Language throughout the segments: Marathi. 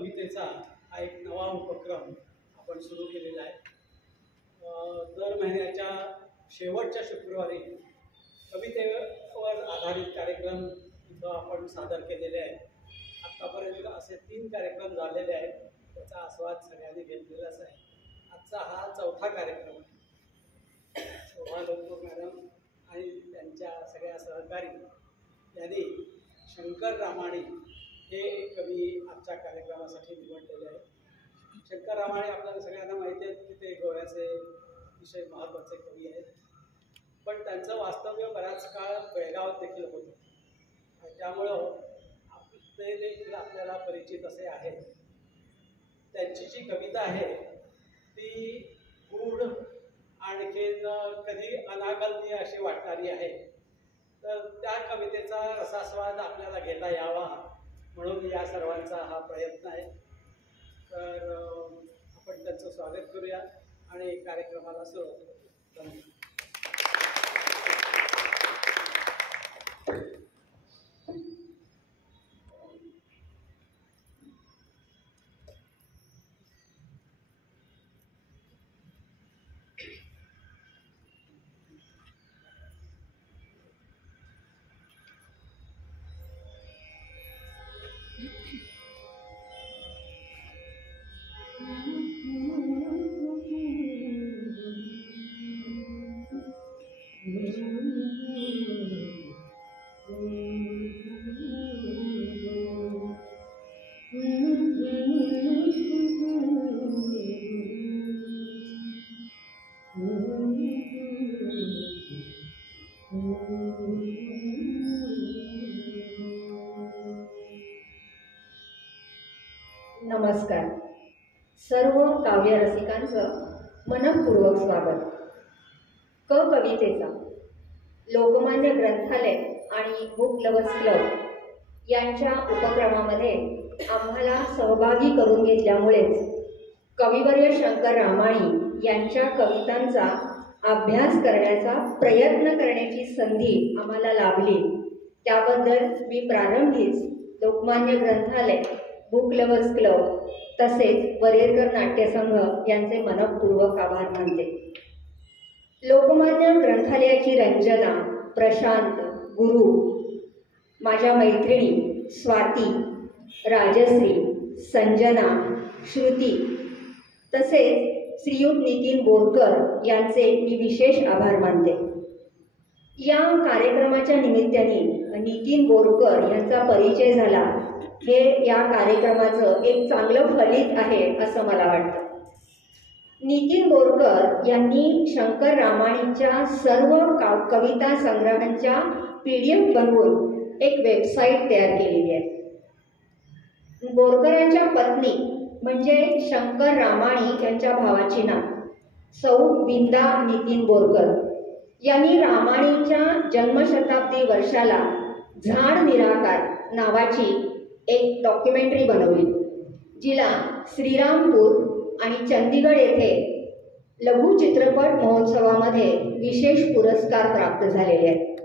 कवितेचा हा एक नवा उपक्रम आपण सुरू केलेला आहे. दर महिन्याच्या शेवटच्या शुक्रवारी कवितेवर आधारित कार्यक्रम इथं आपण सादर केलेले आहेत. आत्तापर्यंत असे 3 कार्यक्रम झालेले आहेत. त्याचा आस्वाद सगळ्यांनी घेतलेलाच आहे. आजचा हा 4था कार्यक्रम आहे. शोभा लोकपूर मॅडम आणि त्यांच्या सगळ्या सहकारी यांनी शंकर रामाणी हे कवी आजच्या कार्यक्रमासाठी निवडलेले आहेत. शंकर रामाणी आपल्याला सगळ्यांना माहिती आहे की ते गोव्याचे अतिशय महत्त्वाचे कवी आहेत. पण त्यांचं वास्तव्य बराच काळ बेळगावात देखील होतं. त्यामुळं ते देखील आपल्याला परिचित असे आहेत. त्यांची जी कविता आहे ती गूढ आणखीन कधी अनाकलनीय अशी वाटणारी आहे. तर त्या कवितेचा रसास्वाद आपल्याला घेता यावा म्हणून या सर्वांचा हा प्रयत्न आहे. तर आपण त्यांचं स्वागत करूया आणि कार्यक्रमाला सुरुवात करूया. धन्यवाद. नमस्कार. सर्व काव्यरसिकांचं मनपूर्वक स्वागत. कवितेचा लोकमान्य ग्रंथालय आणि बुक लव्हर्स क्लब यांच्या उपक्रमामध्ये आम्हाला सहभागी करून घेतल्यामुळेच कविवर्य शंकर रामाणी यांच्या कवितांचा अभ्यास करण्याचा प्रयत्न करण्याची संधी आम्हाला लाभली. त्याबद्दल मी प्रारंभीच लोकमान्य ग्रंथालय, बुक लव्हर्स क्लब तसेच वरेरकर नाट्यसंघ यांचे मनपूर्वक आभार मानते. लोकमान्य ग्रंथालयाची रंजना, प्रशांत, गुरु, माझ्या मैत्रिणी स्वाती, राजश्री, संजना, श्रुती तसेच श्रीयुत नितीन बोरकर यांचे मी विशेष आभार मानते. या कार्यक्रमाच्या निमित्ताने नितीन बोरकर यांचा परिचय झाला हे या कार्यक्रमाचं एक चांगलं फलित आहे असं मला वाटतं. नितीन बोरकर यांनी शंकर रामाणींच्या सर्व कविता संग्रहांच्या PDF बनवून एक वेबसाईट तयार केलेली आहे. बोरकरांच्या पत्नी म्हणजे शंकर रामाणी यांच्या भावाची नाव सौ बिंदा नितीन बोरकर यांनी रामाणींच्या जन्मशताब्दी वर्षाला झाड निराकार नावाची एक डॉक्युमेंटरी बनवली, जिला श्रीरामपूर आणि चंदीगड येथे लघु चित्रपट महोत्सवामध्ये विशेष पुरस्कार प्राप्त झालेले आहेत.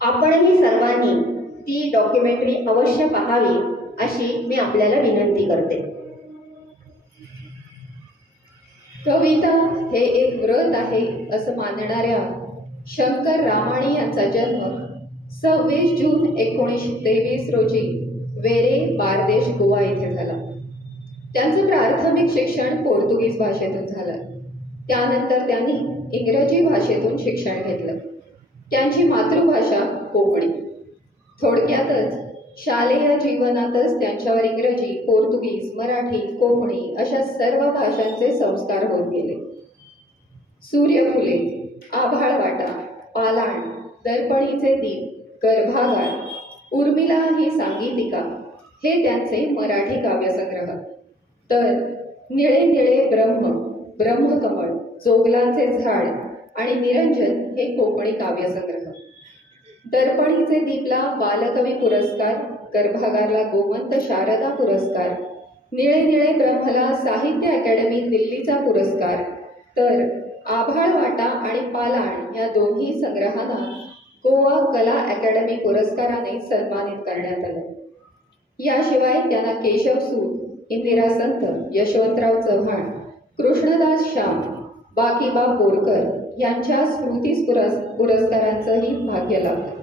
आपणही सर्वांनी ती डॉक्युमेंटरी अवश्य पाहावी अशी मी आपल्याला विनंती करते. कविता हे एक व्रत आहे असं मानणाऱ्या शंकर रामाणी यांचा जन्म 26 जून 1923 रोजी वेरे, बारदेश, गोवा येथे झाला. त्यांचं प्राथमिक शिक्षण पोर्तुगीज भाषेतून झालं. त्यानंतर त्यांनी इंग्रजी भाषेतून शिक्षण घेतलं. त्यांची मातृभाषा कोकणी. थोडक्यातच शालेय जीवनातच त्यांच्यावर इंग्रजी, पोर्तुगीज, मराठी, कोकणी अशा सर्व भाषांचे संस्कार होत गेले. सूर्यफुले, आभाळ वाटा, पालाण, दर्पणीचे दीप, गर्भागार, उर्मिला ही सांगीतिका हे त्यांचे मराठी काव्यसंग्रह. तर निळे निळे ब्रह्म, ब्रह्मकमळ, जोगलांचे झाड आणि निरंजन हे कोकणी काव्यसंग्रह. दर्पणीचे दीपला बालकवी पुरस्कार, गर्भागारला गोमंत शारदा पुरस्कार, निळे निळे ब्रह्मला साहित्य अकादमी दिल्लीचा पुरस्कार, तर आभाळ वाटा आणि पालाण या दोन्ही संग्रहांना गोवा कला अकादमी पुरस्काराने सन्मानित करण्यात आलं. याशिवाय त्यांना केशवसूत, इंदिरा संत, यशवंतराव चव्हाण, कृष्णदास श्याम, बाकीबा बोरकर यांच्या पुरस्कारांचंही भाग्य लाभलं.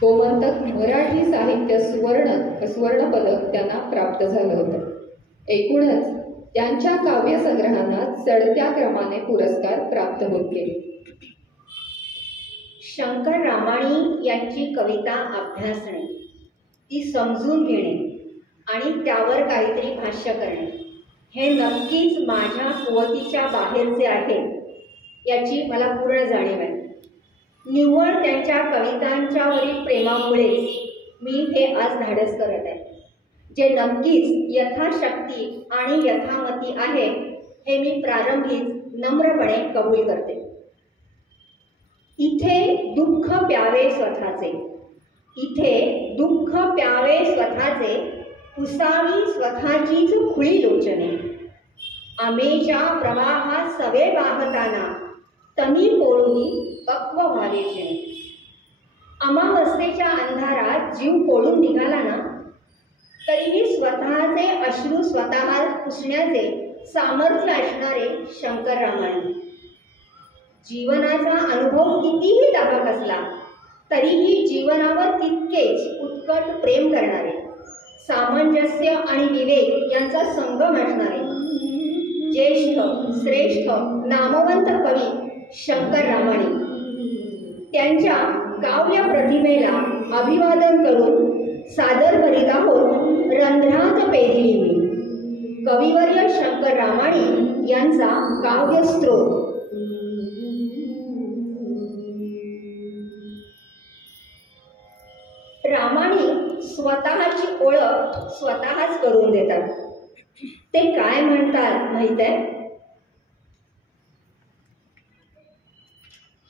गोमंतक मराठी साहित्य सुवर्ण पदक त्यांना प्राप्त झालं होतं. एकूणच त्यांच्या काव्यसंग्रहांना चढत्या क्रमाने पुरस्कार प्राप्त होत गेले. शंकर रामाणी यांची कविता अभ्यासणे, ती समजून घेणे आणि त्यावर काहीतरी भाष्य करणे हे नक्कीच माझ्या कुवतीच्या बाहेरचे आहे याची मला पूर्ण जाणीव आहे. निव्वळ त्यांच्या कवितांच्यावरील प्रेमामुळेच मी हे आज धाडस करत आहे, जे नक्कीच यथाशक्ती आणि यथामती आहे हे मी प्रारंभीच नम्रपणे कबूल करते. इथे दुःख प्यावे स्वतःचे, इथे दुःख प्यावे स्वतःचे, पुसावी स्वतःचीच खुळी लोचने. आमेच्या प्रवाहात सवे वाहताना तनी पोळूनी पक्व व्हावे जेणे. अमावस्येच्या अंधारात जीव पोळून निघाला ना, तरीही स्वतःचे अश्रू स्वतः पुसण्याचे सामर्थ्य असणारे शंकर रामाणी. जीवनाचा अनुभव कितीही दाहक असला तरीही जीवनावर तितकेच उत्कट प्रेम करणारे, सामंजस्य आणि विवेक यांचा संगम असणारे ज्येष्ठ श्रेष्ठ नामवंत कवी शंकर रामाणी. त्यांच्या काव्य प्रतिमेला अभिवादन करून सादर करीत आहोत रंध्रात पेरिली मी, कविवर्य शंकर रामाणी यांचा काव्यस्त्रोत. रामाणी स्वतःची ओळख स्वतःच करून देतात. ते काय म्हणतात माहित आहे?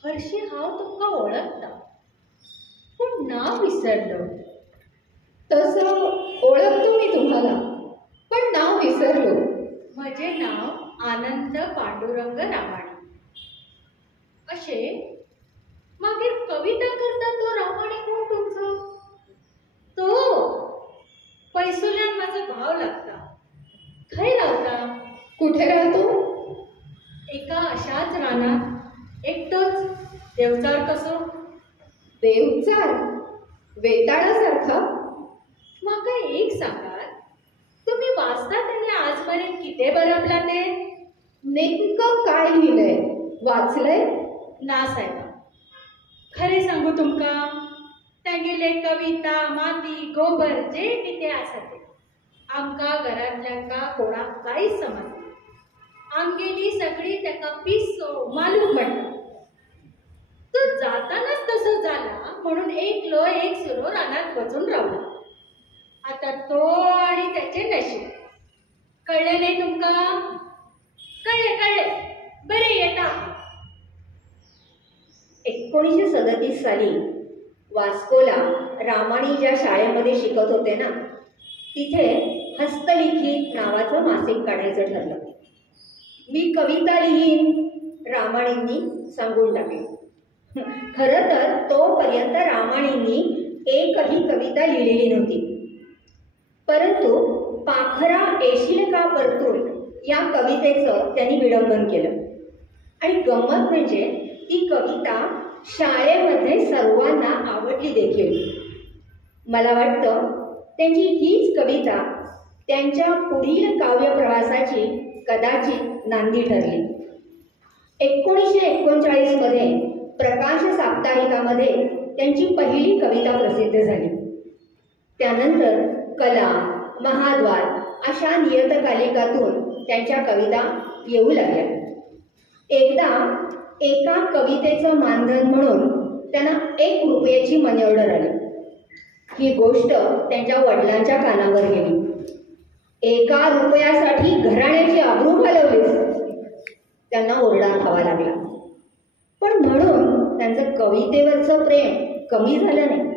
हरशी हाव तुमका ओळखता पण नाव विसरलो. तसं ओळखतो मी तुम्हाला, पण नाव विसरलो. माझे नाव आनंद पांडुरंग रामाणी. असे मागीर कविता करता तो रामाणी कोण तुमचं? तो पैसुल्यान माझा भाव लागता. खय रावता? कुठे राहतो? एका अशाच रानात एकटोच. देवचार कसो? देवचार? वेताळासारखा? माका एक सांगात, तुम्ही वाचतात आणि आजपर्यंत किती बरपला ते? नेमकं काय लिहिलंय? वाचलंय? ना साहेबा, खरे सांगू तुमका, तेंगेले कविता माती गोबर जे कितें आसा ते आमकां घरांतल्यांका कोणाक कांयच समजना. आमगेली सगळी तेका पिस्सो मालूक म्हणटा. तो जातानाच तसो जाला म्हणून एकलो एक सुरो रानात वचून रावला. आता तो आणि त्याचे नशीब. कळले नाही तुमका? कळले कळले, बरे येता. 1937 साली वास्कोला रामाणी ज्या शाळेमध्ये शिकत होते ना, तिथे हस्तलिखित नावाचं मासिक काढायचं ठरलं. मी कविता लिहीन, रामाणींनी सांगून टाकले. खरं तर तोपर्यंत रामाणींनी एकही कविता लिहिलेली नव्हती. परंतु पाखरा येशील का परतून या कवितेचं त्यांनी विडंबन केलं. आणि गंमत म्हणजे ती कविता शाळेमध्ये सर्वांना आवडली देखील. मला वाटतं त्यांची हीच कविता त्यांच्या पुढील काव्य प्रवासाची कदाचित नांदी ठरली. 1939 मध्ये प्रकाश साप्ताहिकामध्ये त्यांची पहिली कविता प्रसिद्ध झाली. त्यानंतर कला, महाद्वार अशा नियतकालिकातून त्यांच्या कविता येऊ लागल्या. एकदा एका कवितेचं मानधन म्हणून त्यांना 1 रुपयाची मनी ऑर्डर आली. ही गोष्ट त्यांच्या वडिलांच्या कानावर गेली. 1 रुपयासाठी घराण्याची आबरू घालवलीस, त्यांना ओरडा खावा लागला. पण म्हणून त्यांचं कवितेवरचं प्रेम कमी झालं नाही.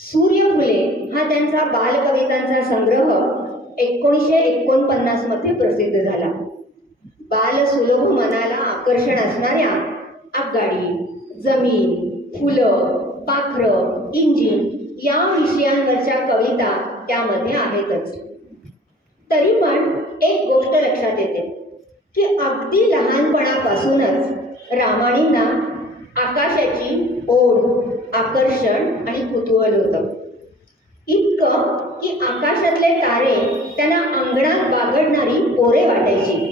सूर्यफुले हा त्यांचा बालकवितांचा संग्रह 1949 मध्ये प्रसिद्ध झाला. बालसुलभ मनाला आकर्षण असणाऱ्या आगगाडी, जमीन, फुलं, पाखरं, इंजिन या विषयांवरच्या कविता त्यामध्ये आहेतच. तरी पण एक गोष्ट लक्षात येते की अगदी लहानपणापासूनच रामाणींना आकाशाची ओढ, आकर्षण आणि कुतूहल होतं. इतकं की आकाशातले तारे त्यांना अंगणात बागडणारी पोरे वाटायची.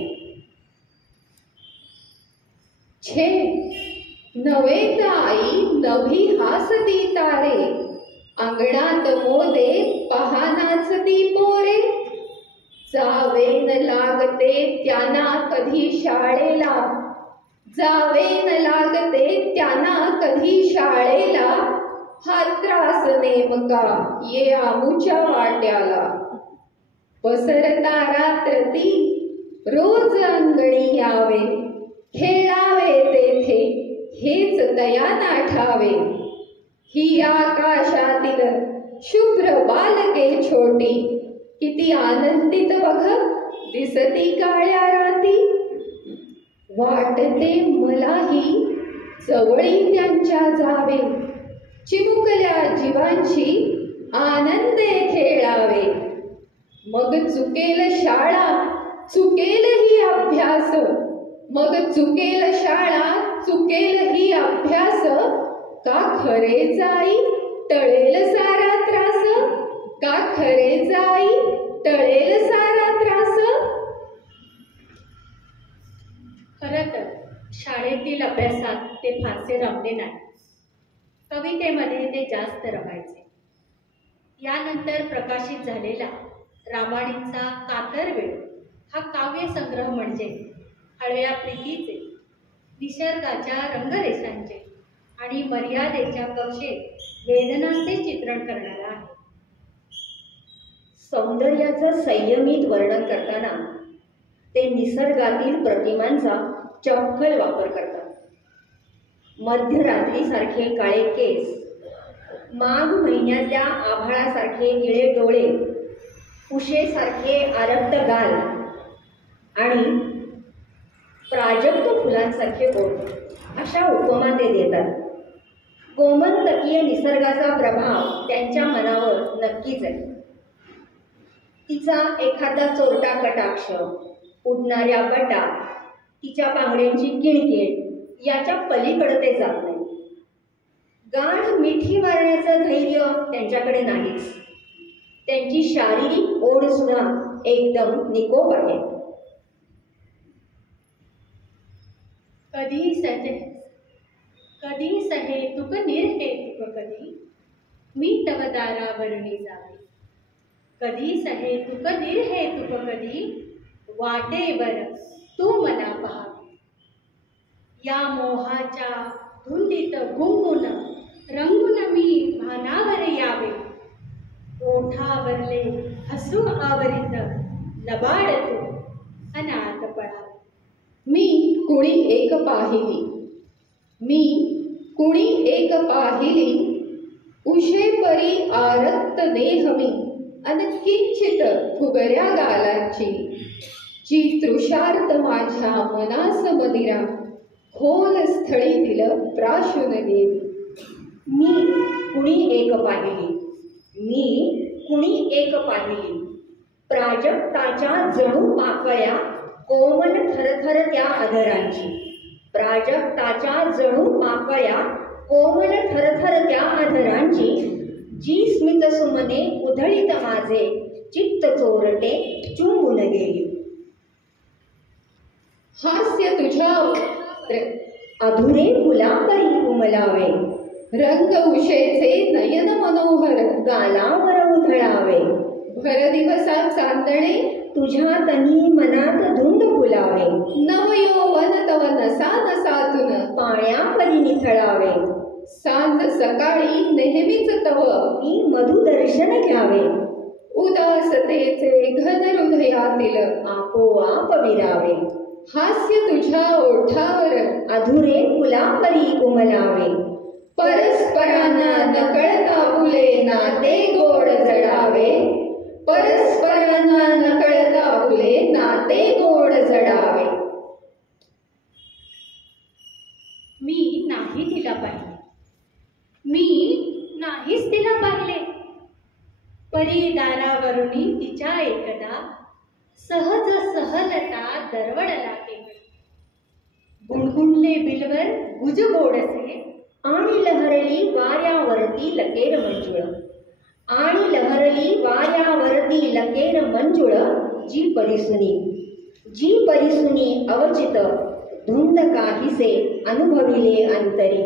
छे, नवे त आई नभी हासती तारे, अंगणात मोदे पहा नाचती पोरे. जावे न लागते त्यांना कधी शाळेला, जावे न लागते त्यांना कधी शाळेला, हा त्रास नेमका ये आमुच्या वाट्याला. पसरता रात्र ती रोज अंगणी यावे, खेळावे तेथे हेच दयाना ठावे. ही आकाशातील शुभ्र बालके छोटी, किती आनंदित बघ दिसती काळ्या राती. वाटते मलाही जवळी त्यांच्या जावे, चिमुकल्या जीवांशी आनंदे खेळावे. मग चुकेल शाळा चुकेल ही अभ्यास, मग चुकेल शाळा चुकेल ही अभ्यास, का खरे जाई टळेल सारा त्रास, का खरे जाई टळेल सारा त्रास. खरं तर शाळेतील अभ्यासात ते फारसे रमले नाही. कवितेमध्ये ते जास्त रमायचे. यानंतर प्रकाशित झालेला रामाणींचा कातरवेळ हा काव्यसंग्रह म्हणजे हळव्या प्रीतीचे, निसर्गाच्या रंगरेषांचे आणि मर्यादेच्या कक्षेत वेदनांचे चित्रण करणारा आहे. सौंदर्याचं संयमित वर्णन करताना ते निसर्गातील प्रतिमांचा चपखल वापर करतात. मध्यरात्रीसारखे काळे केस, माघ महिन्यातल्या आभाळासारखे निळे डोळे, उशेसारखे आरक्त गाल आणि प्राजक्त फुलांसारखे ओठ अशा उपमा ते देतात. गोमंतकीय निसर्गाचा प्रभाव त्यांच्या मनावर नक्कीच आहे. तिचा एखादा चोरटा कटाक्ष, उडणाऱ्या बटा, तिच्या बांगड्यांची किणकिण याच्या पलीकडे ते जात नाही. गाढ मिठी मारण्याचं धैर्य त्यांच्याकडे नाहीच. त्यांची शारीरिक ओढ सुद्धा एकदम निकोप आहे. कधी सहे तुक निर्हेतुक कधी, मी तव दारावरुनी जावे. कधी सहे तुक निर्हेतुक कधी, वाटेवर तू मला पाहावे. या मोहाच्या धुंदीत गुंगून रंगून मी भानावर यावे. ओठावरले हसू आवरित लबाड तू अनाथ पळावे. मी कुणी एक पाहिली, मी कुणी एक पाहिली, उशे परी आरक्त नेहमी अनकिंचित फुगऱ्या गालांची. जी तृषार्त माझ्या मनास मदिरा, खोल स्थळी दिलं प्राशुन देवी. मी कुणी एक पाहिली, मी कुणी एक पाहिली, प्राजक्ताच्या जणू पाकळ्या कोमल थरथर त्या अधरांची. प्राजक्ताच्या जणू पाकळ्या कोमल थरथर त्या अधरांची. जी स्मित सुमने उधळीत माझे चित्त चोरटे चुंबून गेली. हास्य तुझ्या अधुरे फुलापरी उमलावे, रंग उशेचे नयन मनोहर गालावर उधळावे. भर दिवसा चांदणे तुझ्या तनी मनात धुंद फुलावे. नव यौवन तव नसा नसातून पाण्यापरी निथळावे. सांज सकाळी नेहमीच तव मी मधु दर्शन घ्यावे. उदासतेचे घन हृदयातील आपोआप विरावे. हास्य तुझ्या ओठावर अधुरे फुलापरी उमलावे. परस्परांना नकळता फुले नाते गोड जडावे. परस्परांना नकळता फुले नाते गोड जडावे. मी नाही तिला पाहिले, मी नाहीच तिला पाहिले. परी दारावरुनी तिच्या एकदा सहज सहलता दरवडला केवळ. गुणगुणले बिलवर गुज गोडसे आणि लहरली वाऱ्यावरती लकेर मंजुळ. आणि लहरली वाऱ्यावरती लकेर मंजुळ. जी परिसुनी अवचित धुंद काहीसे अनुभविले अंतरी.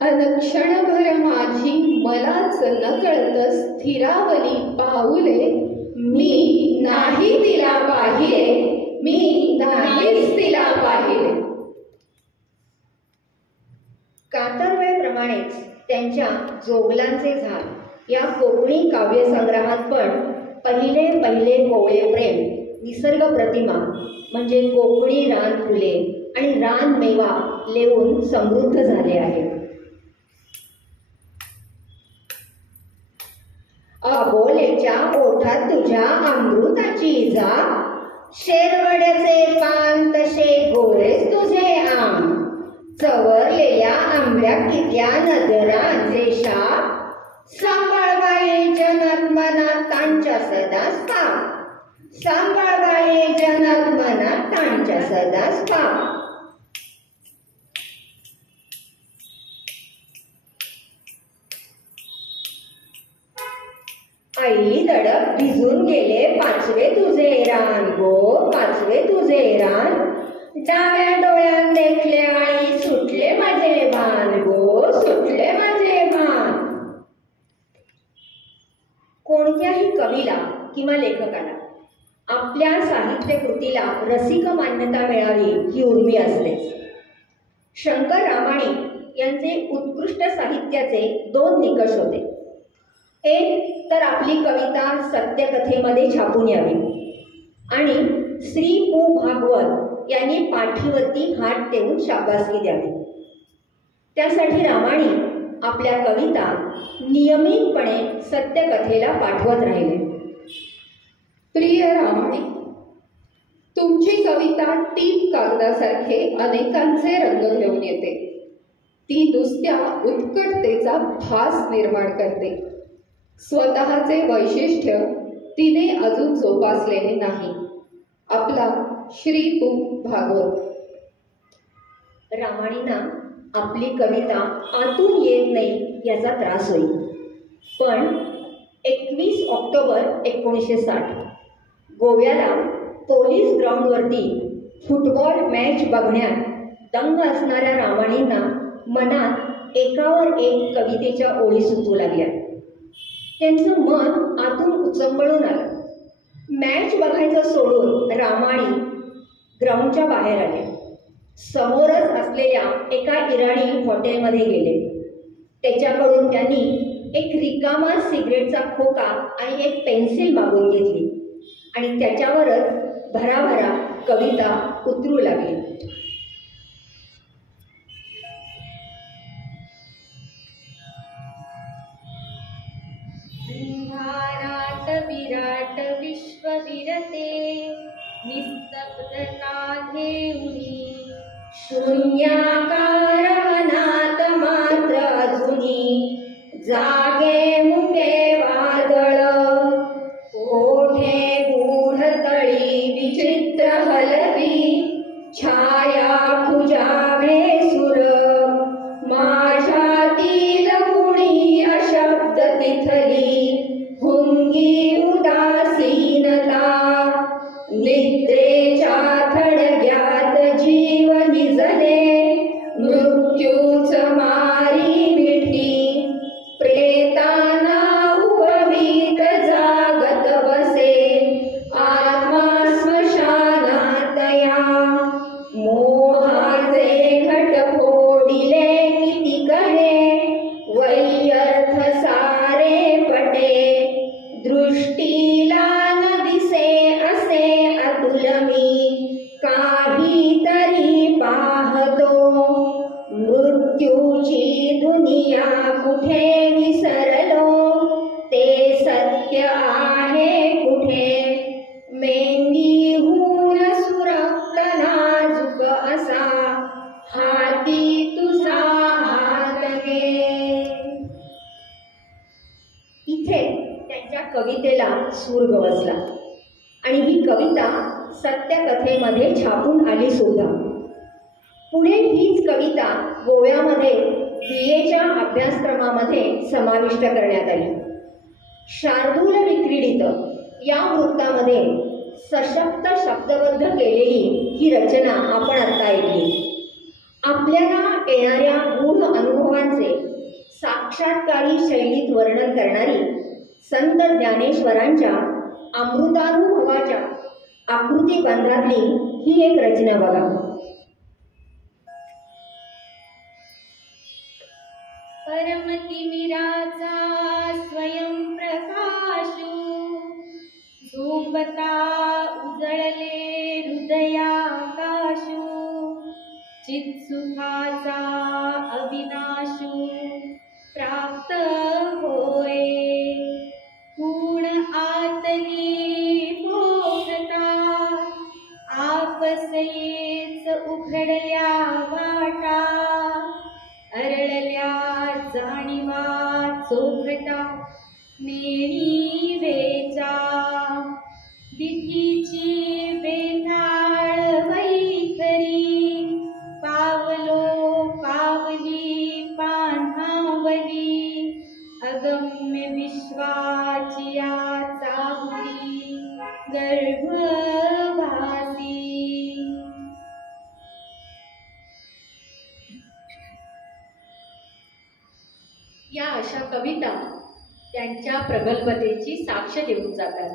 अनक्षणभर माझी मलाच नकळत स्थिरावली पाऊले. मी नाही तिला पाहिले, मी नाहीच तिला पाहिले. कातरवेळप्रमाणेच त्यांच्या जोगलांचे झाड या कोकणी काव्यसंग्रहात पण पहिले कोवळे प्रेम, निसर्ग प्रतिमा म्हणजे कोकणी रान फुले आणि रान मेवा लेऊन समृद्ध झाले आहे. अबोलेच्या ओठात तुझ्या अमृताची जा. शेरवड्याचे पान तसे गोरेच तुझे आम. चवरलेल्या आंब्या कित्या नजरांचे शाप. सांभाळबाई जनक मनात तांच्या सदाच पाप. सांभाळबाई जनक मनात तांच्या सदाच पाप. आई दडप भिजून गेले पाचवे तुझे रान गो, पाचवे तुझे रान. डाव्या डोळ्यात देखले आई सुटले माझे भान गो, सुटले माझे भान. कोणत्याही कवीला किंवा लेखकाला आपल्या साहित्य कृतीला रसिक मान्यता मिळावी ही उर्मी असतेच. शंकर रामाणी यांचे उत्कृष्ट साहित्याचे दोन निकष होते. एक तर आपली कविता सत्यकथेमध्ये छापून यावी आणि श्री पु. भागवत यांनी पाठीवरती हात ठेवून शाबासकी द्यावी. त्यासाठी रामाणी आपल्या कविता नियमितपणे सत्यकथेला पाठवत राहिले. प्रिय रामाणी, तुमची कविता टीप कागदासारखे अनेकांचे रंग घेऊन येते. ती नुसत्या उत्कटतेचा भास निर्माण करते. स्वतःचे वैशिष्ट्य तिने अजून जोपासलेले नाही. आपला श्री पु. भागवत. रामाणींना आपली कविता आतून येत नाही याचा त्रास होईल. पण 21 ऑक्टोबर 1960 गोव्याला पोलीस ग्राउंडवरती फुटबॉल मॅच बघण्यात दंग असणाऱ्या रामाणींना मनात एकावर एक कवितेच्या ओळी सुचू लागल्या. त्यांचं मन आतून उचंबळून आलं. मॅच बघायचं सोडून रामाणी ग्राउंडच्या बाहेर आले. समोरच असलेल्या एका इराणी हॉटेलमध्ये गेले. त्याच्याकडून त्यांनी एक रिकामा सिगरेटचा खोका आणि एक पेन्सिल मागून घेतली आणि त्याच्यावरच भराभरा कविता उतरू लागली. अंधारात विराट विश्वविरते निस्तब्धता घेऊनी. शून्याकार मनात मात्र अजूनी जागे मुके वादळ. ओठे गूढ तळी विचित्र हलती छाया पूजा भेसुर. माझ्यातील कुणी अशब्द तिथली हुंगी उदासीनता. निद्रेच्या थडग्यात जीव निजले मृत्यूच मारी मिठी. प्रेताना उभवीत जागत बसे आत्मा स्मशानात या. मोहाचे घट फोडिले कितीकडे वैयर्थ सारे पटे. दृष्टीला न दिसे असे अतुल मी काहीतरी पाहतो. मृत्यूची दुनिया कुठे विसरलो ते सत्य आहे कुठे. मेंदीहून सुरक्त नाजूक असा हाती तुझा हात घे. इथे त्यांच्या कवितेला सूर गवसला आणि ही कविता सत्यकथेमध्ये छापून आली सुद्धा. पुढे हीच कविता गोव्यामध्ये BAच्या अभ्यासक्रमामध्ये समाविष्ट करण्यात आली. शार्दूल विक्रीडित या वृत्तामध्ये सशक्त शब्दबद्ध केलेली ही रचना आपण आत्ता ऐकली. आपल्याला येणाऱ्या गूढ अनुभवांचे साक्षात्कारी शैलीत वर्णन करणारी संत ज्ञानेश्वरांच्या अमृतानुभवाच्या आकृतीबंधातली ही एक रचना बघा. परमतिमिराचा स्वयं प्रकाशू झोंबता उजळले हृदयाकाशू चित्सुखाचा अविनाशू प्राप्त होय पूर्ण आतली भोगता आपसेच उघडल्या वाटा अरळल्या जाणीवा चोखटा नेणी वेचा दिठीची बेताळ वैखरी पावलो पावली पान्हावली अगम्य विश्वाची चाहुरी गर्भवासी. या अशा कविता त्यांच्या प्रगल्भतेची साक्ष देऊन जातात.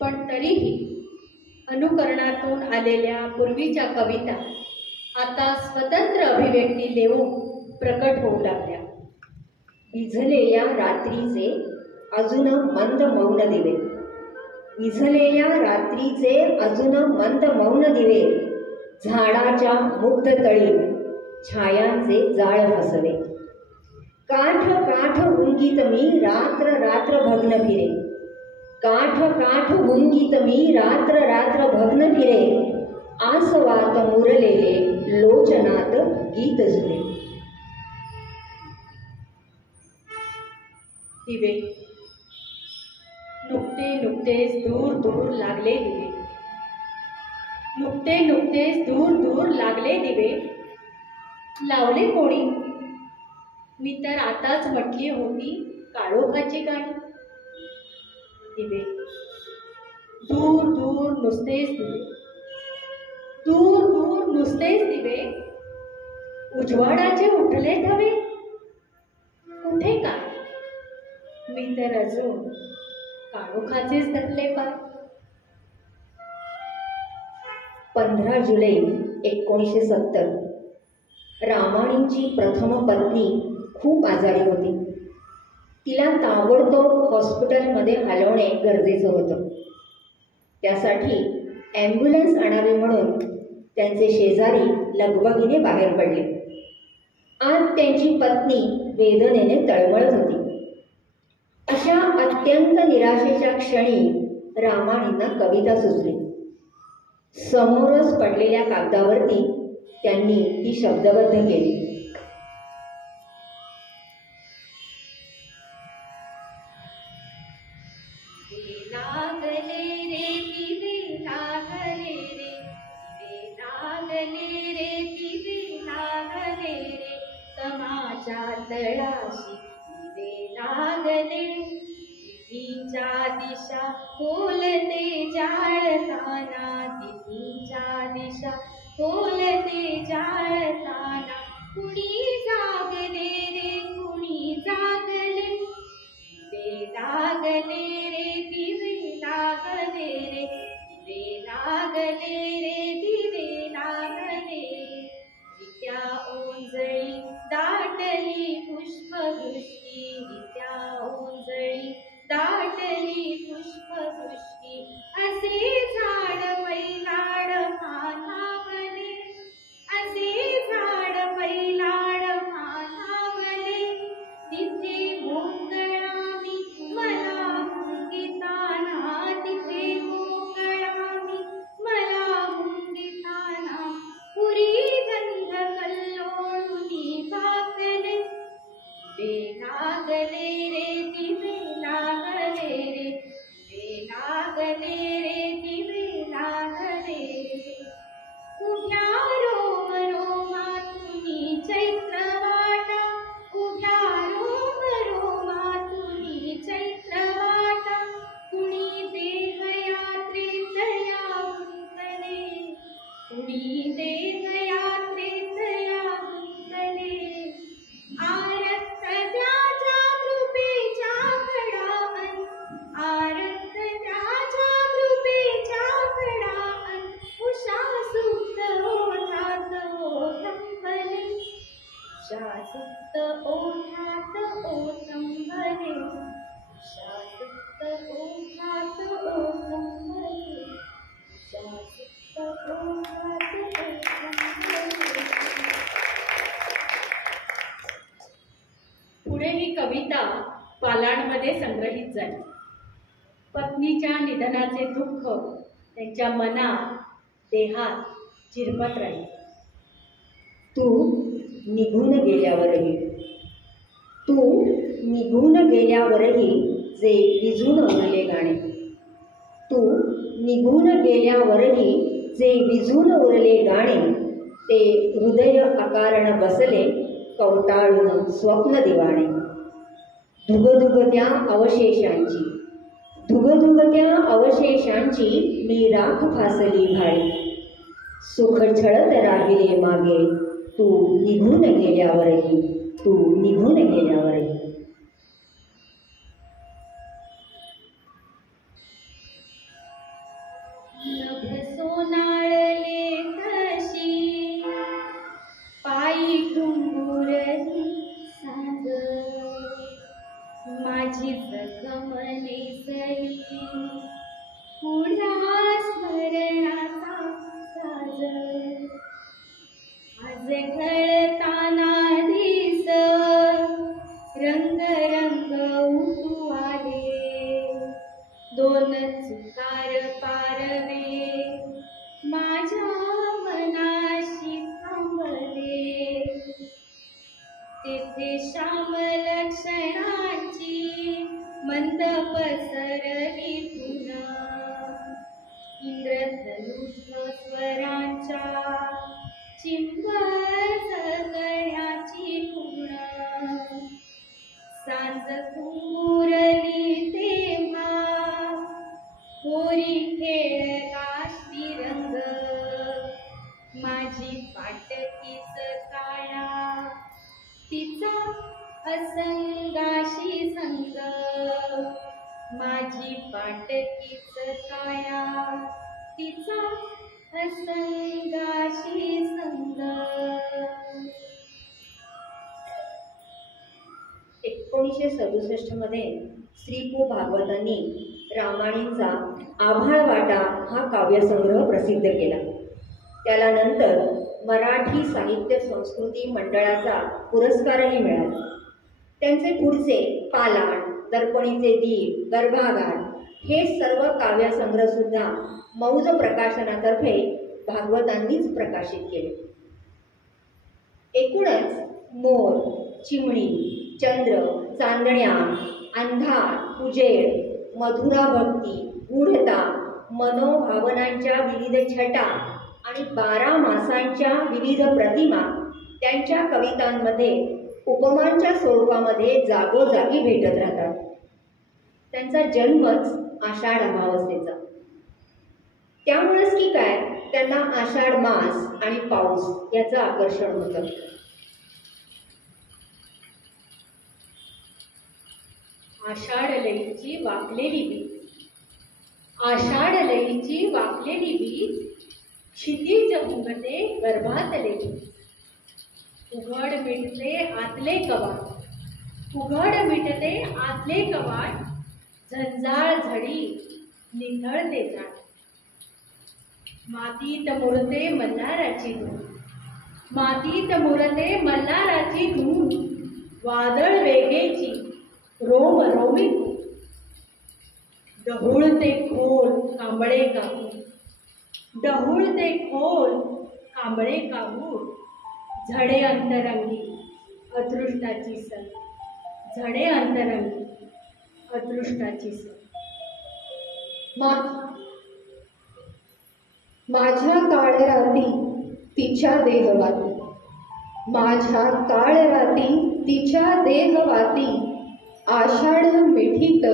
पण तरीही अनुकरणातून आलेल्या पूर्वीच्या कविता आता स्वतंत्र अभिव्यक्ती देऊन प्रकट होऊ लागल्या. विझलेल्या रात्रीचे अजून मंद मौन दिवे, विझलेल्या रात्रीचे अजून मंद मौन दिवे, झाडाच्या मुग्ध तळी छायांचे जाळ फसवे. काठ काठ गुंगीत मी रात्र रात्र भग्न फिरे, काठ काठ गुंगीत मी रात्र रात्र भग्न फिरे, आसवात मुरलेले लोचनात गीत जुळे. दिवे नुकतेच दूर दूर लागले दिवे, नुकतेच दूर दूर लागले दिवे, लावले कोणी मी तर आताच म्हटली होती काळोखाची गाणी. दिवे दूर दूर नुसतेच दिवे, दूर दूर नुसतेच दिवे, उजवाडाचे उठले थवे, कुठे काय मी तर अजून काळोखाचेच धरले पाय. 15 जुलै 1970 रामाणींची प्रथम पत्नी खूप आजारी होती. तिला ताबडतोब हॉस्पिटलमध्ये हलवणे गरजेचं होतं. त्यासाठी ॲम्ब्युलन्स आणावी म्हणून त्यांचे शेजारी लगबगीने बाहेर पडले. आज त्यांची पत्नी वेदनेने तळमळत होती. अशा अत्यंत निराशेच्या क्षणी रामाणींना कविता सुचली. समोरच पडलेल्या कागदावरती त्यांनी ती शब्दबद्ध केली. लागले रे दिवे लागले रे, दिवे लागले रे, दिवे लागले रे, तमाच्या तळाशी दिवे लागले, दिवीच्या दिशा खोलते जाळताना, दिवीच्या दिशा खोलते जाळताना, कुणी जागले रे, कुणी जागले, दिवे लागले रे, दिवे लागले रे, दिवे लागले रे, दिवे लागले, रित्या ओंजळी दाटली पुष्पवृष्टी, रित्या ओंजळी दाटली पुष्पवृष्टी, असे झाड पैलाड माथावले, असे झाड पैलाड माथावले, व्यथित झाले. पत्नीच्या निधनाचे दुःख त्यांच्या मनात देहात चिरपत राहिले. तू निघून गेल्यावरही जे विझून उरले गाणे, तू निघून गेल्यावरही जे विझून उरले गाणे, ते हृदय अकारण बसले कवटाळून स्वप्न दिवाणे. धुगधुगत्या अवशेषांची मी राख फासली भाळी, सुख छळत राहिले मागे तू निघून गेल्यावरही. नभ सोनाळले तशी पायी घुंगुरली सांग, माझी जखम नेसली पुढा स्मरणाचा साज. आज घडताना दिस रंग रंग उठू आले, दोन चुकार पारवे माझ्या मनाशी थांबले. तेथे श्याम लक्षणाची मंद पसरली पुन्हा, इंद्रधनुष्य स्वरांच्या चिंबर जगण्याची पुन्हा. सांज घुंगुरली तेव्हा होरी खेळला श्रीरंग, माझी पाटकीच काया तिचा असंगाशी संग. माझी पाटकीच काया तिचा असंगाशी संग. 1967 मध्ये श्री पु भागवतांनी रामायणीचा आभाळवाटा हा काव्यसंग्रह प्रसिद्ध केला. त्याला नंतर मराठी साहित्य संस्कृती मंडळाचा पुरस्कारही मिळाला. त्यांचे पुढचे पालाण, दर्पणीचे दीप, गर्भागार हे सर्व काव्यसंग्रह सुद्धा मौज प्रकाशनातर्फे भागवतांनीच प्रकाशित केले. एकूणच मोर, चिमणी, चंद्र, चांदण्या, अंधार, उजेड, मधुरा भक्ती, गूढता, मनोभावनांच्या विविध छटा आणि 12 मासांच्या विविध प्रतिमा त्यांच्या कवितांमध्ये उपमांच्या स्वरूपामध्ये जागोजागी भेटत राहतात. त्यांचा जन्मच आषाढ अमावस्येचा. त्यामुळेच की काय त्यांना आषाढ मास आणि पाऊस याचं आकर्षण होतं. आषाढ लईची वाकलेली वीज क्षितिज उमटे गर्भातले. उघड मिटते आतले कवाट, झंझाळ झडी निथळते जाण. मातीत मुरते मल्हाराची धून, वादळ वेगेची रोम रोमी. डहुळते खोल कांबळे काबूळ, झडे अंतरंगी अदृष्टाची सण. माझ्या काळ राती तिच्या देहवाती, आषाढ मिठीत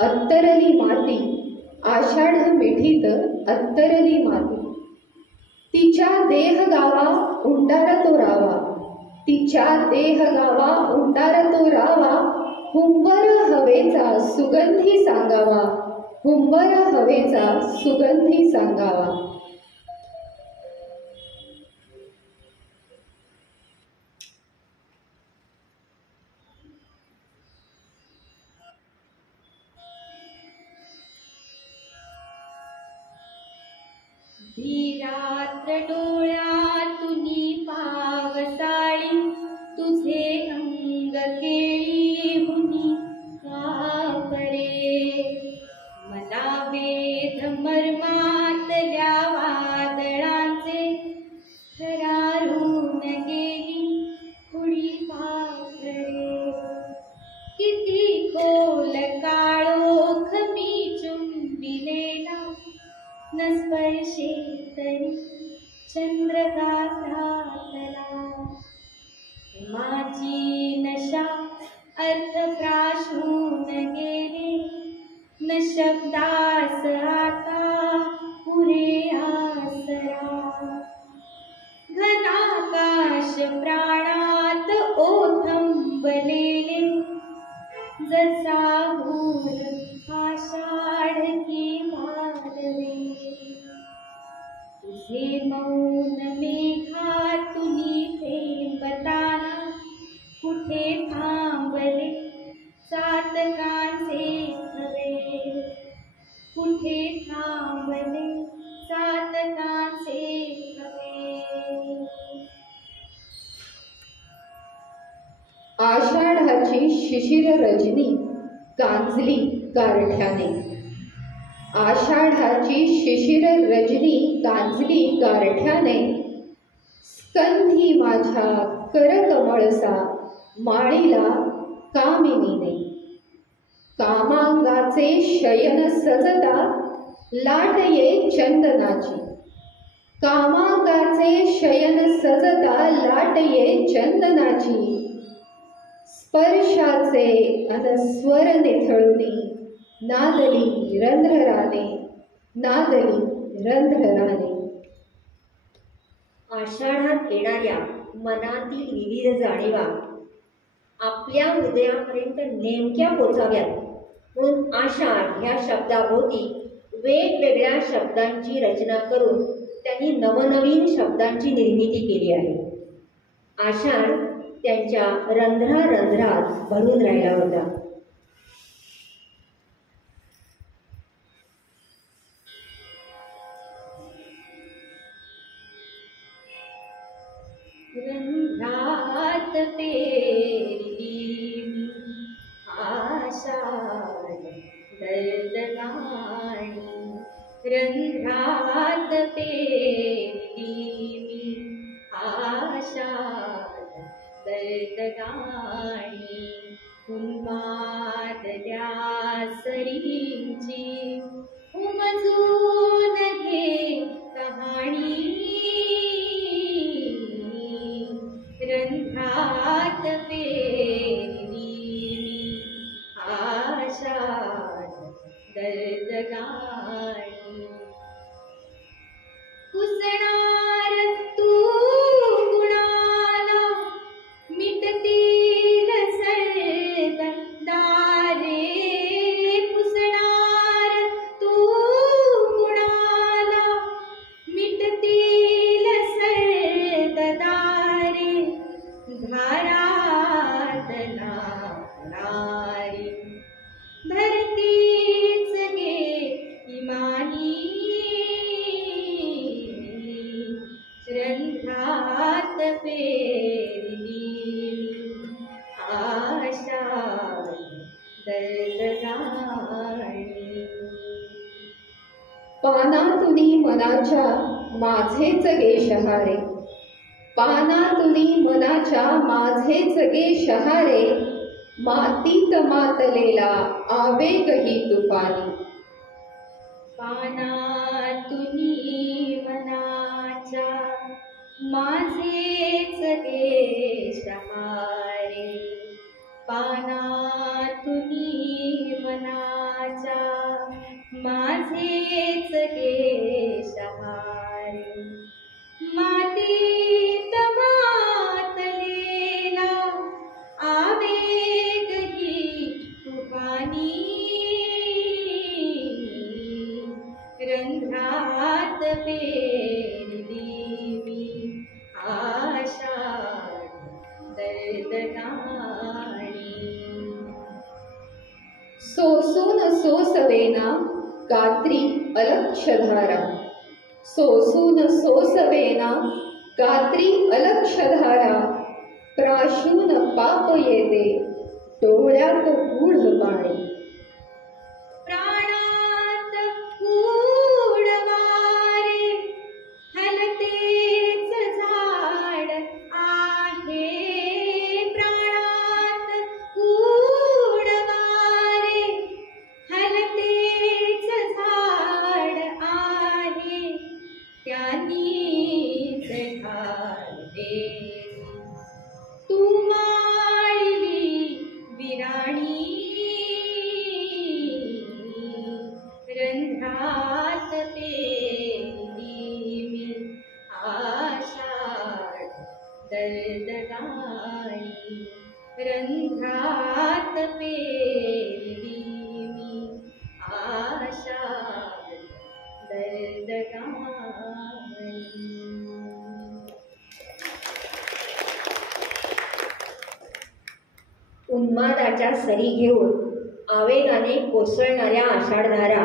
अत्तरली माती. तिच्या देह गावा उंडार तो रावा, हुंबर हवेचा सुगंधी सांगावा. धीरात्र डोळ्यातुनी पावसाळी, तुझे अंग केळी मुनी का परे. न स्पर्शे तरी चंद्रगात्रातला माझी नशा अर्थ प्राशून गेले न शब्दास आता पुरे आसरा घनाकाश प्राणात ओथंबलेले जसा भूर आषाढ की मालवे तुझे मौन मेघातुनी थेंबताना कुठे थांबले चातकांचे थवे कुठे थांबले चातकांचे थवे आषाढाची शिशिर रजनी गांजली गारठ्याने आषाढाची शिशिर रजनी गांजली गारठ्याने स्कंधी माझ्या करकमळसा माळीला कामिनीने कामांगाचे शयन सजता लाट ये चंदनाची कामांगाचे शयन सजता लाट ये चंदनाची स्पर्शाचे अनस्वर निथळुनी नादली रंध्रराने नादली रंध्रराने आषाढात येणाऱ्या मनातील विविध जाणीवा आपल्या हृदयापर्यंत नेमक्या पोचाव्यात म्हणून आषाढ ह्या शब्दाभोवती वेगवेगळ्या शब्दांची रचना करून त्यांनी नवनवीन शब्दांची निर्मिती केली आहे. आषाढ त्यांच्या रंध्रारंध्रात भरून राहिला होता. रंध्रात पेरली आषाढ दर्दगाणी रंध्रात पेरली आषाढ दर्दगाणी उन्मादल्या सरींची उमजून घे कहाणी रंध्रात पेरली आषाढ दर्दगाणी कुसणार तू गुणाला मिटतील सर्द दारे पुसणार तू गुणाला मिटतील सर्द दारे धारातना नारी धरतीच गे इमानी रंध्रात पेरली आषाढ दर्दगाणी पानातुनी मनाच्या माझेच गे शहारे पानातुनी मनाच्या माझेच गे शहारे मातीत मातलेला आवेग ही तुफानी पानातुनी मनाच्या माझेच गे शहारे पानातुनी मनाच्या माझेच गे शहारे मातीत मातलेला आवेग ही तुफानी रंध्रात पेरली मी आषाढ दर्दगाणी सोसून सोसवेना गात्री अलक्षधारा सोसून सोसवेना गात्री अलक्षधारा प्राशून पाप येते डोळ्यात गूढ पाणी प्राणात उडवारे हलतेच झाड आहे प्राणात उडवारे हलतेच झाड आहे उन्मादाच्या सरी घेऊन आवेगाने कोसळणाऱ्या आषाढधारा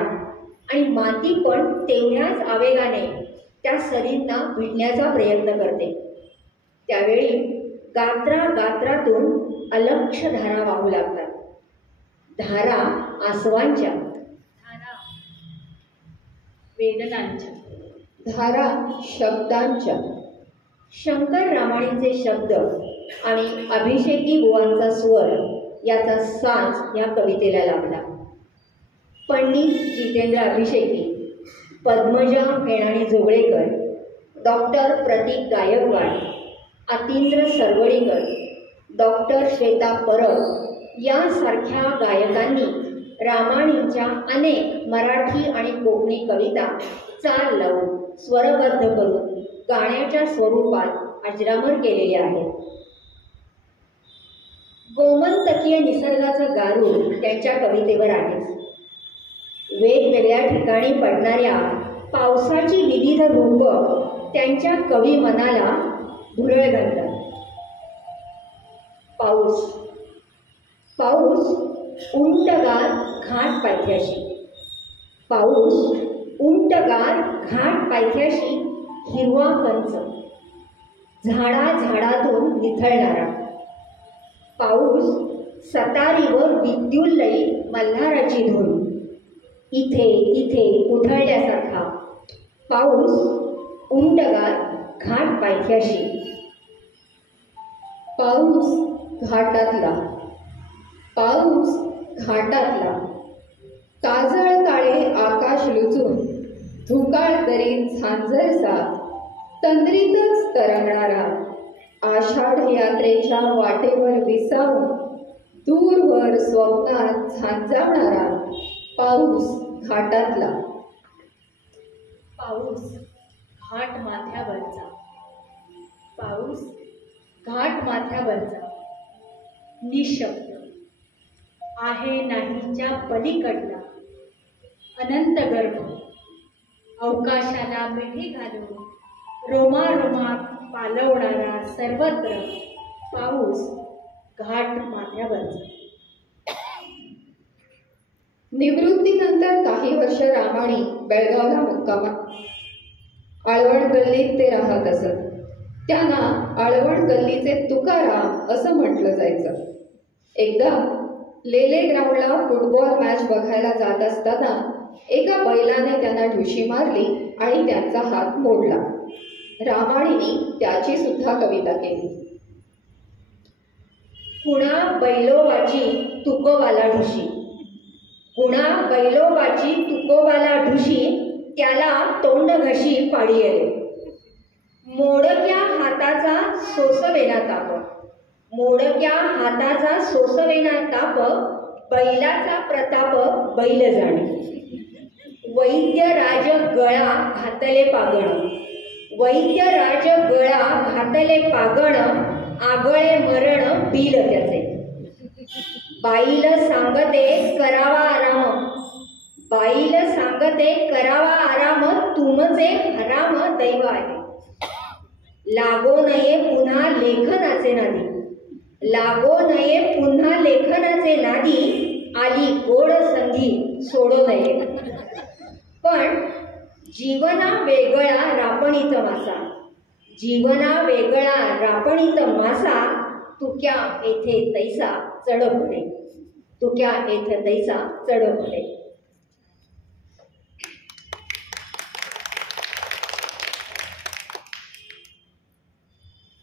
आणि माती पण तेवढ्याच आवेगाने त्या सरींना भिडण्याचा प्रयत्न करते. त्यावेळी गात्रातून अलक्ष धारा वाहू लागतात. धारा आसवांच्या, धारा वेदनांच्या, धारा शब्दांच्या. शंकर रामाणींचे शब्द आणि अभिषेकी बुवांचा स्वर याचा साज या कवितेला लाभला. पंडित जितेंद्र अभिषेकी, पद्मजा फेणाणी जोगळेकर, डॉक्टर प्रतीक गायकवाड, अतींद्र सरवडीकर, डॉक्टर श्वेता परब यासारख्या गायकांनी रामाणींच्या अनेक मराठी आणि कोकणी कविता चाल लावून स्वरबद्ध करून गाण्याच्या स्वरूपात अजरामर केलेल्या आहेत. गोमंतकीय निसर्गाचं गारूड त्यांच्या कवितेवर आहेच. वेगवेगळ्या ठिकाणी पडणाऱ्या पावसाची विविध रूपं त्यांच्या कवी मनाला भुरळ घालतात. पाऊस पाऊस उंटगार घाट पायथ्याशी, पाऊस उंटगार घाट पायथ्याशी हिरवा कंच, झाडातून निथळणारा. पाऊस सतारीवर विद्युल्लयी मल्हाराची धून, इथे तिथे उधळल्यासारखा. पाऊस उंटगार घाट पायथ्याशी. पाऊस घाटातला, पाऊस घाटातला. काजळ काळे आकाश लुचून धुकाळ दरीत झांझरसा तंद्रीतच तरंगणारा. आषाढ यात्रेच्या वाटेवर विसावून दूरवर स्वप्नात झांजावणारा. पाऊस घाटातला. पाऊस घाट माथ्यावरचा, पाऊस घाट माथ्यावरचा. निशब्द आहे नाहीच्या पलीकडला अनंत गर्भ, अवकाशाला मिठी घालून रोमारोमात पालवणारा सर्वत्र. पाऊस घाट माथ्यावरचा. निवृत्तीनंतर काही वर्ष रामाणी बेळगावला मुक्कामात. आळवण गल्लीत ते राहत असत. त्यांना आळवण गल्लीचे तुकाराम असं म्हटलं जायचं. एकदा लेले ग्राउंडला फुटबॉल मॅच बघायला जात असताना एका बैलाने त्यांना ढुशी मारली आणि त्यांचा हात मोडला. रामाणींनी त्याची सुद्धा कविता केली. कुणा बैलोबाची तुकोवाला ढुशी, कुणा बैलोबाची तुकोवाला ढुशी, त्याला तोंड घशी पाडी आले. मोडक्या हाताचा सोसवेना ताप, मोडक्या हाताचा सोसवेना ताप, बैलाचा प्रताप बैल जाणे. वैद्य राज गळा घातले पागण, वैद्य राज गळा घातले पागण, आगळे मरण बिल त्याचे. बाईल सांगते करावा आराम, बाईल सांगते करावा आराम, तुमचे हराम दैव आहे. लागो नये पुन्हा लेखनाचे नादी, लागो नये पुन्हा लेखनाचे नादी, आली गोड संधी सोडो नये. पण जीवना वेगळा रापणीत मासा, जीवना वेगळा रापणीत मासा, तुक्या येथे तैसा चढ पडे, तुक्या येथे तैसा चढ पडे.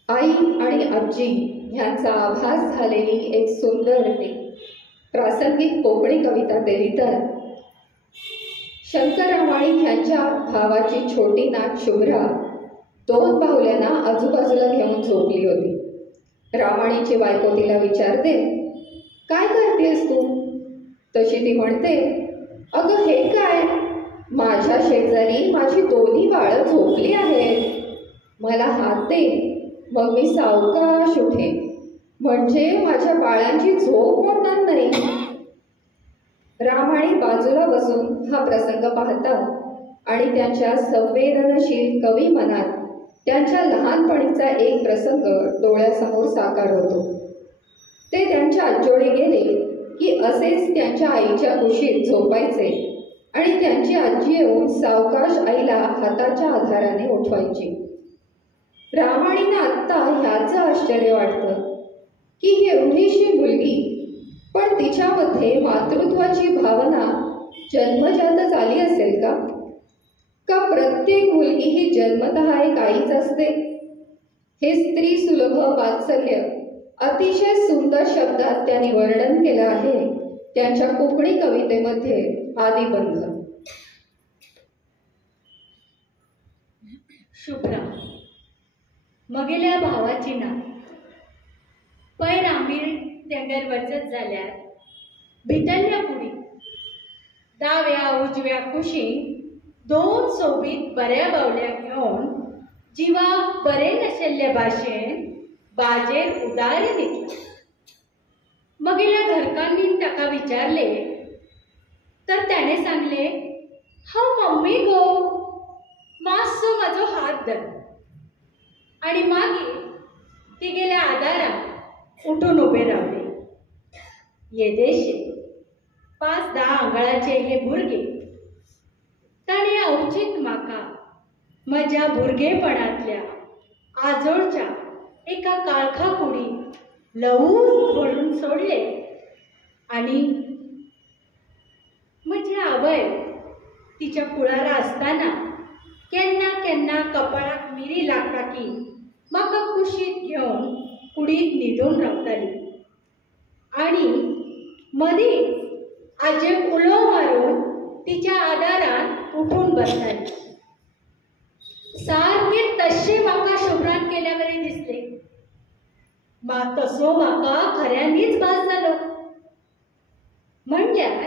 आई आणि आजी ह्यांचा आभास झालेली एक सुंदर प्रासंगिक कोकणी कविता ते लिहितात. शंकर रामाणी ह्यांच्या भावाची छोटी नात शुभ्रा 2 बाहुल्यांना आजूबाजूला घेऊन झोपली होती. रामाणीची बायको तिला विचारते, काय करतेस तू? तशी ती म्हणते, अगं हे काय, माझ्या शेजारी माझी 2 बाळं झोपली आहेत, मला हात दे, मग मी सावकाश उठेन, म्हणजे माझ्या बाळांची झोप मोडणार नाही. रामाणी बाजूला बसून हा प्रसंग पाहतात आणि त्यांच्या संवेदनशील कवी मनात त्यांच्या लहानपणीचा एक प्रसंग डोळ्यासमोर साकार होतो. ते त्यांच्या आजोळी गेले की असेच त्यांच्या आईच्या कुशीत झोपायचे आणि त्यांची आजी येऊन सावकाश आईला हाताच्या आधाराने उठवायची. रामाणींना आत्ता ह्याचं आश्चर्य वाटतं की ही एवढीशी मुलगी, पण तिच्यामध्ये मातृत्वाची भावना जन्मजातच आली असेल का? का प्रत्येक मुलगी ही जन्मतः एक आईच असते? हे स्त्री सुलभ वात्सल्य अतिशय सुंदर शब्दात त्यांनी वर्णन केलं आहे त्यांच्या कोकणी कवितेमध्ये आदिबंध. शुभ्रा मगेल्या भावाची ना पैर आमीर तेंगर वचत जाल्यार भितरल्या कुडी दाव्या उजव्या कुशीक दोन सोबीत बऱ्या बावल्या घेवन जिवाक बरे नाशिल्ले भाशेन बाजेर उदार न्हिदला. मगेल्या घरकान्नीन ताका विचारले तर त्याने सांगले, हांव मम्मी गो, मातसो म्हाजो हात धर. आणि मागीर ती गेल्या आदाराक उठून उबे रावले. येदेशे 5-10 आंगळाचे हे भुरगे ताणे अवचित म्हाका म्हज्या भुरगेपणांतल्या आजोळच्या एका काळखा कुडीत लवून भरून सोडले आणि म्हजी आवय तिच्या कुळारा असताना केन्ना केन्ना कपाळाक मिरी लागता की म्हाका कुशीत घेवन कुडीत न्हिदून रावताली आणि मदींच आजेक उलो मारून तिच्या आदारान उठून बसताली. सारके तशें म्हाका शुभ्रान केल्या वरी दिसले. तसो म्हाका खऱ्यांनीच भास जालो. म्हणल्यार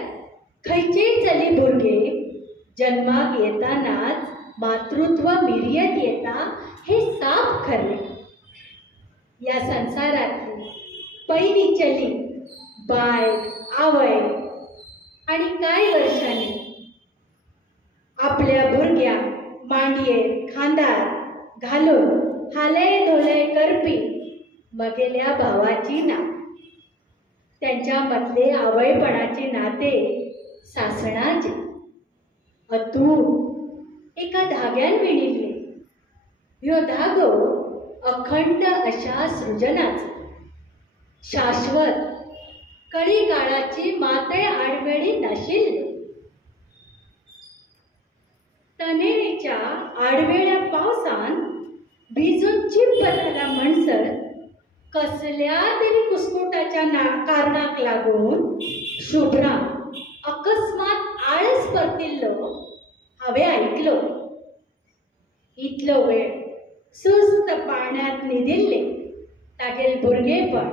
खंयचेय चली भुरगे जन्माक येतानाच मातृत्व मिरयेत येता हे साप खरे. ह्या संसारातली पहिली चली बाय आवय आणि कांय वर्षांनी आपल्या भुरग्याक मांडयेर खांदार घालून हालय धोलय करपी मगेल्या भावाची ना. त्यांच्या मदले आवयपणाचे नाते सासणाचे अतूट एका धाग्यान विणिल्ले. ह्यो धागो अखंड अशा सृजनाचो शाश्वत कळी काळाची मातय आडमेळी नाशिल्ली. तनेरीच्या आडवेळ्या पावसान भिजून चिप्प झाला म्हणसर कसल्या तरी कुसकुटाच्या कारणाक लागून शुभ्रा अकस्मात आळस परतिल्लो हांवें आयकलो. इतलो वेळ सुस्त पाण्यात न्हिदिल्ले तागेल भुरगेपण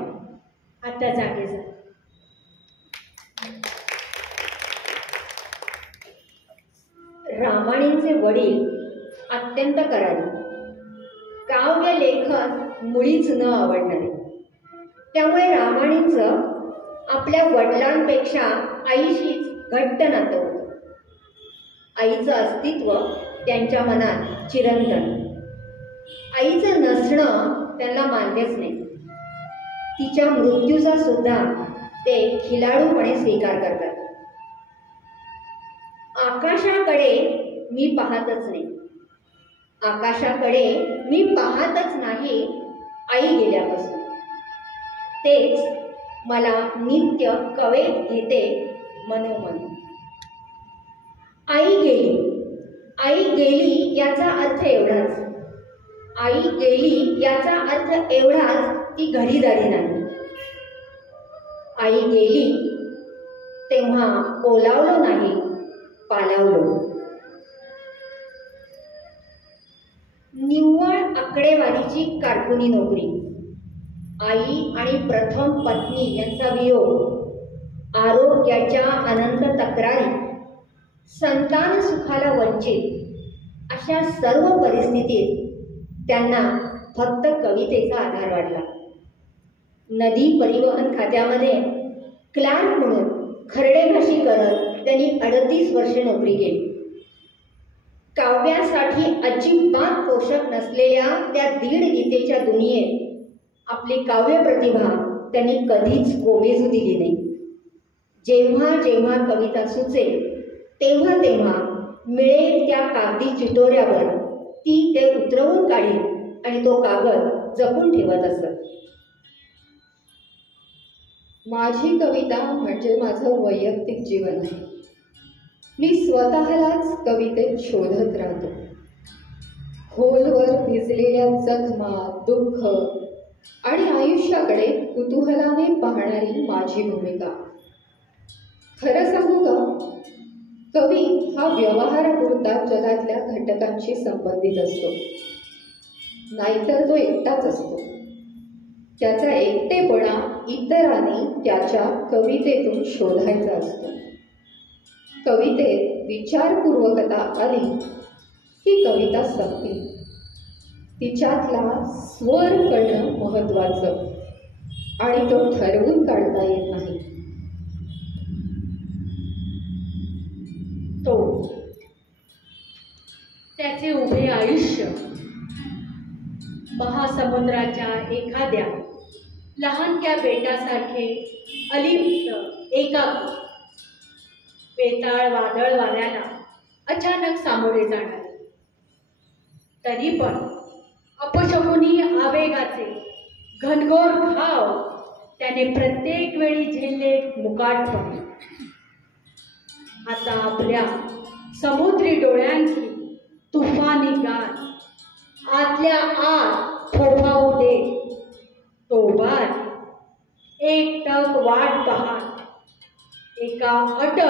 आतां जागे जालें. रामाणींचे वडील अत्यंत करारी, काव्य लेखन मुळीच न आवडणारे. त्यामुळे रामाणींचं आपल्या वडिलांपेक्षा आईशीच घट्ट नातं होतं. आईचं अस्तित्व त्यांच्या मनात चिरंतन. आईचं नसणं त्यांना मान्यच नाही. तिच्या मृत्यूचा सुद्धा ते खिलाडूपणे स्वीकार करतात. आकाशाकडे मी पाहतच नाही, आकाशाकडे मी पाहतच नाही आई गेल्यापासून. तेच मला नित्य कवेत घेते मनोमन. आई गेली याचा अर्थ एवढाच. आई गेली याचा अर्थ एवढाच ती घडीदारी नाही. आई गेली तेव्हा ओलावलो नाही, पालावलो. निव्वळ आकडेवारीची कारकुनी नोकरी, आई आणि प्रथम पत्नी यांचा वियोग, आरोग्याच्या अनंत तक्रारी, संतान सुखाला वंचित अशा सर्व परिस्थितीत त्यांना फक्त कवितेचा आधार वाटला. नदी परिवहन खात्यामध्ये क्लार्क म्हणून खरडेभाशी करत त्यांनी 38 वर्षे नोकरी केली. काव्यासाठी अजिबात पोषक नसलेल्या त्या दीड गीतेच्या दुनियेत आपली काव्य प्रतिभा त्यांनी कधीच कोमेजू दिली नाही. जेव्हा जेव्हा कविता सुचेल तेव्हा तेव्हा मिळेल त्या कागदी चिटोऱ्यावर ती ते उतरवून काढील आणि तो कागद जपून ठेवत असत. माझी कविता म्हणजे माझं वैयक्तिक जीवन आहे. मी स्वतःलाच कवितेत शोधत राहतो. खोलवर भिजलेल्या जखमा, दुःख आणि आयुष्याकडे कुतूहलाने पाहणारी माझी भूमिका. खरं सांगू का, कवी हा व्यवहारापुरता जगातल्या घटकांशी संबंधित असतो, नाहीतर तो एकटाच असतो. त्याचा एकटेपणा इतरांनी त्याच्या कवितेतून शोधायचा असतो. कवितेत विचारपूर्वकता आली ही कविता संपली. तिच्यातला स्वर कळणं महत्त्वाचं आणि तो ठरवून काढता येत नाही. तो त्याचे उभे आयुष्य महासमुद्राच्या एखाद्या लहानक्या बेटासारखे अलिप्त एकाकी, बेताळ वादळ वाऱ्याला अचानक सामोरे जाणारे, तरी पण अपशकुनी आवेगाचे घनघोर घाव त्याने प्रत्येक वेळी झेलले मुकाटपणे. आता आपल्या समुद्री डोळ्यांची तुफानी गाज आतल्या आत फोफावू दे. तो बार एकटक वाट पाहत एका अटळ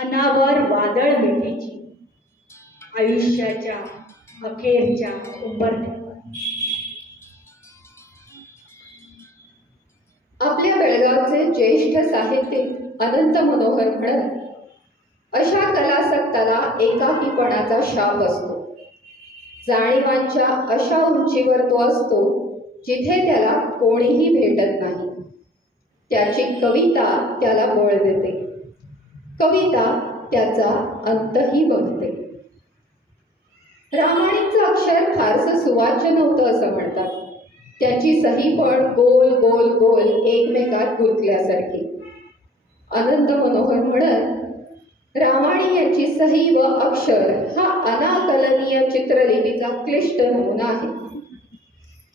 अनावर वादळ मिठीची आयुष्याच्या अखेरच्या उंबरठ्यावर. आपल्या बेळगावचे ज्येष्ठ साहित्यिक अनंत मनोहर म्हणत, अशा कलासक्ताला एकाकीपणाचा शाप असतो. जाणीवांच्या अशा उंचीवर तो असतो जिथे त्याला कोणीही भेटत नाही. त्याची कविता त्याला बळ देते. कविता त्याचा अंतही बघते. रामायणाचं अक्षर फारसं सुवाच्य नव्हतं असं म्हणतात. त्याची सही पण गोल गोल गोल एकमेकात गुंतल्यासारखी. अनंत मनोहर म्हणत, रामाणी यांची सही व अक्षर हा अनाकलनीय चित्रलिपीचा क्लिष्ट नमुना आहे.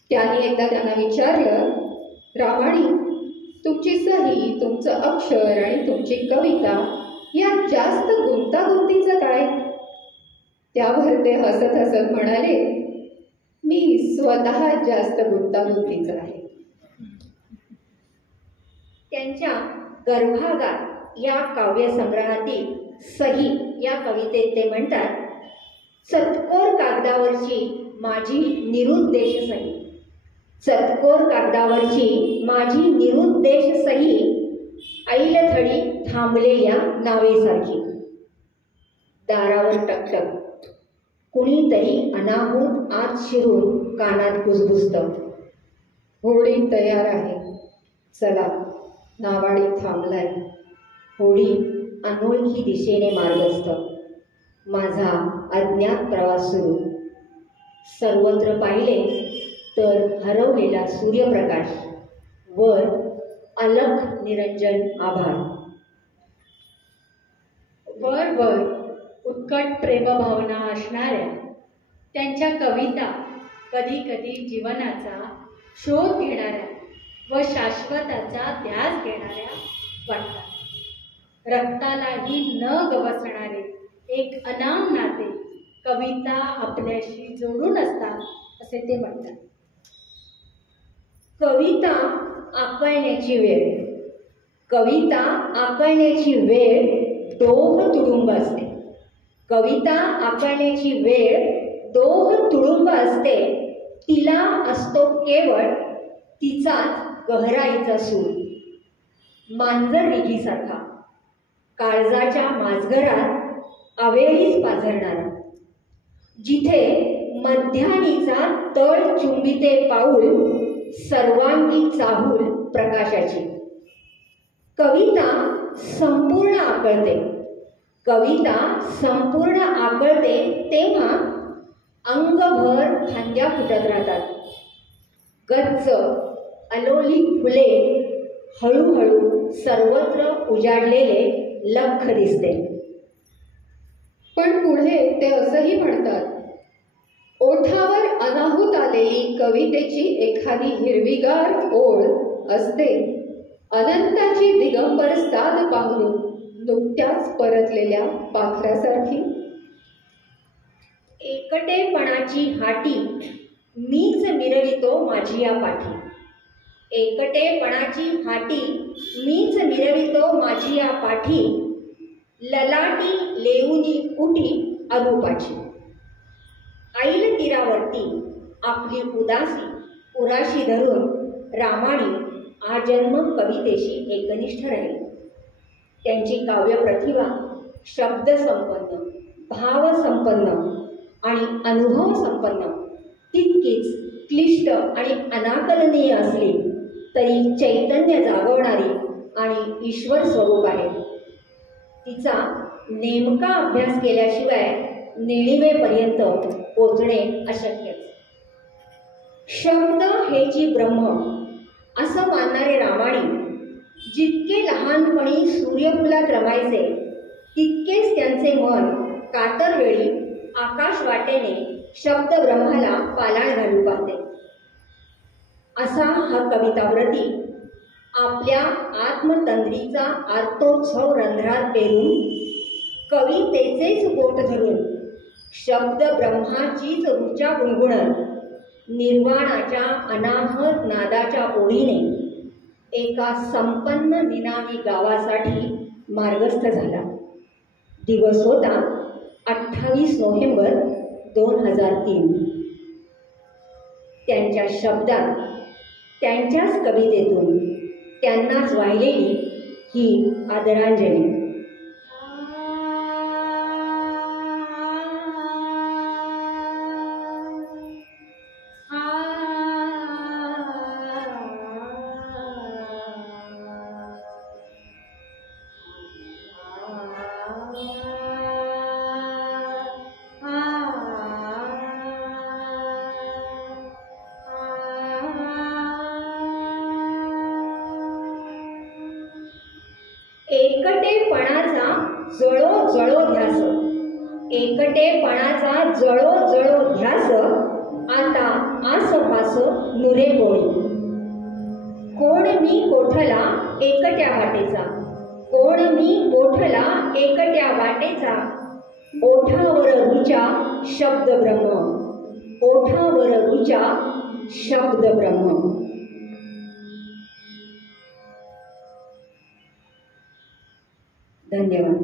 त्यांनी एकदा त्यांना विचारलं, रामाणी, तुमची सही, तुमचं अक्षर आणि तुमची कविता यात जास्त गुंतागुंतीचं काय? त्यावर ते हसत हसत म्हणाले, मी स्वतः जास्त गुंतागुंतीचं आहे. त्यांच्या गर्भागार या काव्यसंग्रहातील सही या कवितेत ते म्हणतात, चतकोर कागदावरची माझी निरुद्देश सही, चतकोर कागदावरची माझी निरुद्देश सही ऐलथडी थांबलेल्या नावेसारखी. दारावर टकटक, कुणीतरी अनाहूत आत शिरून कानात कुजबुजतं. होडी तयार आहे, चला, नावाडी थांबलाय. होडी अनोळखी दिशेने मार्गस्थ. माझा अज्ञात प्रवास सुरू. सर्वत्र पाहिले तर हरवलेला सूर्यप्रकाश, वर अलख निरंजन आभाळ. वर वर उत्कट प्रेमभावना असणाऱ्या त्यांच्या कविता कधी कधी जीवनाचा शोध घेणाऱ्या व शाश्वताचा ध्यास घेणाऱ्या वाटतात. रक्तालाही न गवसणारे एक अनाम नाते कविता आपल्याशी जोडून असतात असे ते म्हणतात. कविता आकळण्याची वेळ. कविता आकळण्याची वेळ दोह तुडुंब असते. कविता आकळण्याची वेळ दोह तुडुंब असते. तिला असतो केवळ तिचाच गहराईचा सूर. मांजर रिघीसारखा, काळजाच्या माजघरात अवेळीच पाझरणारा, जिथे मध्यानीचा तळ चुंबिते पाऊल सर्वांगी चाहूल प्रकाशाची. कविता संपूर्ण आकळते. कविता संपूर्ण आकळते तेव्हा अंगभर खांद्या फुटत राहतात. गच्च अलोलिक फुले हळूहळू सर्वत्र उजाडलेले लख दिसते. पण पुढे ते असंही म्हणतात, ओठावर अनाहूत आलेली कवितेची एखादी हिरवीगार ओळ असते, अनंताची दिगंबर साद पांघरून नुकत्याच परतलेल्या पाखरासारखी. एकटेपणाची हाटी मीच मिरवितो माझी या पाठी. एकटेपणाची हाटी मीच मिरवितो माझी या पाठी. ललाटी लेऊनी उटी अरूपाची. ऐल तीरावरती आपली उदासी उराशी धरून रामाणी आजन्म कवितेशी एकनिष्ठ राहील. त्यांची काव्यप्रतिभा शब्दसंपन्न, भावसंपन्न आणि अनुभवसंपन्न तितकीच क्लिष्ट आणि अनाकलनीय असली तरी चैतन्य जागवणारी आणि ईश्वर स्वरूप आहे. तिचा नेमका अभ्यास केल्याशिवाय नेणिवेपर्यंत पोचणे अशक्यच. शब्द हेची ब्रह्म असं मानणारे रामाणी जितके लहानपणी सूर्यफुलात रमायचे तितकेच त्यांचे मन कातरवेळी आकाश वाटेने शब्द ब्रह्माला पालाण घालू पाहते. असा हा कविताव्रती आपल्या आत्मतंद्रीचा आर्तोत्सव रंध्रात पेरून कवितेचेच बोट धरून शब्द ब्रह्माचीच ऋचा गुणगुणत निर्वाणाच्या अनाहत नादाच्या ओढीने एका संपन्न निनावी गावासाठी मार्गस्थ झाला. दिवस होता 28 नोव्हेंबर 2003. त्यांच्या शब्दात, त्यांच्याच कवितेतून त्यांनाच वाहिलेली ही आदरांजली. एकटेपणाचा जळो ध्यास, एकटेपणाचा जळो ध्यास, आता आसपास नुरे कोणी. कोण मी कोठला एकट्या वाटेचा, कोण मी कोठला एकट्या वाटेचा. ओठावर रुचा शब्द ब्रह्म, ओठावर रुचा शब्द ब्रह्म. धन्यवाद.